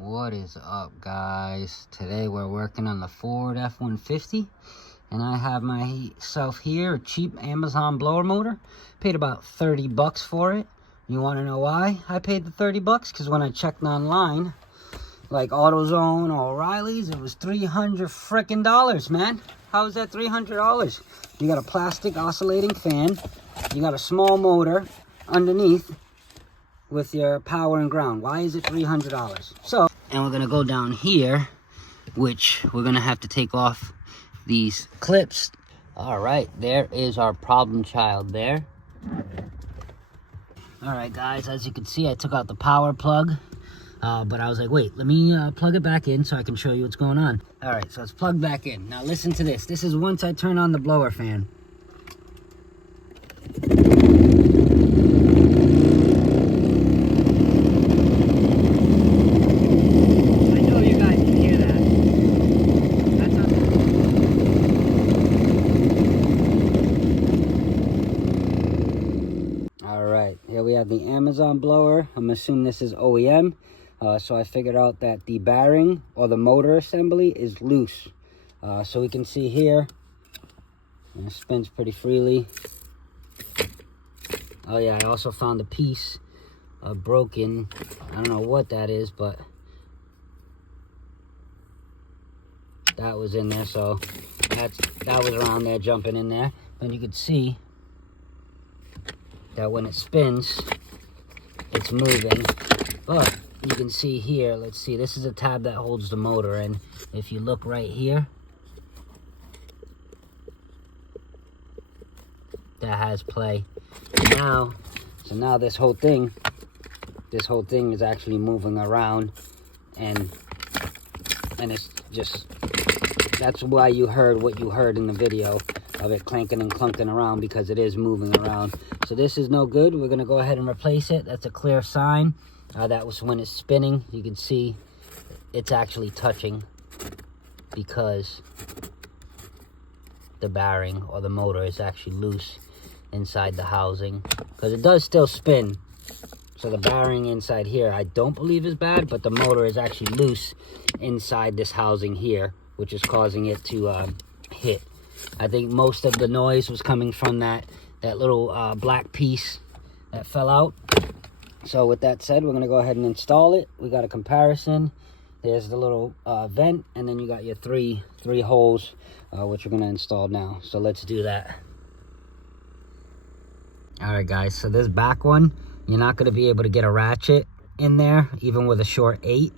What is up, guys? Today we're working on the Ford F-150 and I have myself here a cheap Amazon blower motor. Paid about 30 bucks for it. You want to know why I paid the 30 bucks? Because when I checked online, like AutoZone or O'Reilly's, it was $300 frickin' dollars, man. How is that $300? You got a plastic oscillating fan, you got a small motor underneath with your power and ground. Why is it $300? So, and we're gonna go down here, which we're gonna have to take off these clips. All right, there is our problem child there. All right, guys, as you can see, I took out the power plug, but I was like, wait, let me plug it back in so I can show you what's going on. All right, so it's plugged back in. Now listen to this. This is once I turn on the blower fan. Here we have the Amazon blower. I'm assuming this is OEM. So I figured out that the bearing or the motor assembly is loose. So we can see here, and it spins pretty freely. Oh yeah, I also found a piece broken. I don't know what that is, but that was in there. So that was around there jumping in there. And you could see that when it spins, it's moving. But you can see here, let's see, this is a tab that holds the motor, and if you look right here, that has play. So now this whole thing is actually moving around, and it's just, that's why you heard what you heard in the video of it clanking and clunking around, because it is moving around. So this is no good. We're gonna go ahead and replace it. That's a clear sign. That was when it's spinning. You can see it's actually touching because the bearing or the motor is actually loose inside the housing, because it does still spin. So the bearing inside here, I don't believe is bad, but the motor is actually loose inside this housing here, which is causing it to hit. I think most of the noise was coming from that little black piece that fell out. So with that said, we're gonna go ahead and install it. We got a comparison. There's the little vent, and then you got your three holes, which we're gonna install now. So let's do that. All right, guys, so this back one, you're not gonna be able to get a ratchet in there, even with a short 8.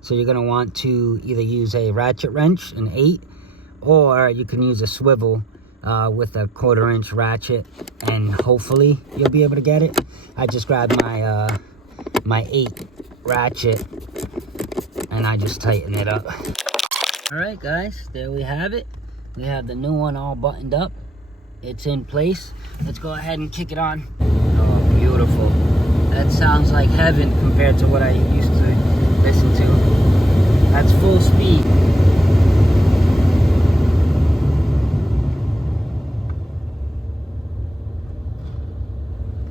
So you're gonna want to either use a ratchet wrench, an 8, or you can use a swivel with a 1/4-inch ratchet, and hopefully you'll be able to get it. I just grabbed my 8 ratchet and I just tighten it up. All right, guys, there we have it. We have the new one all buttoned up. It's in place. Let's go ahead and kick it on. Oh, beautiful. That sounds like heaven compared to what I used to listen to. That's full speed.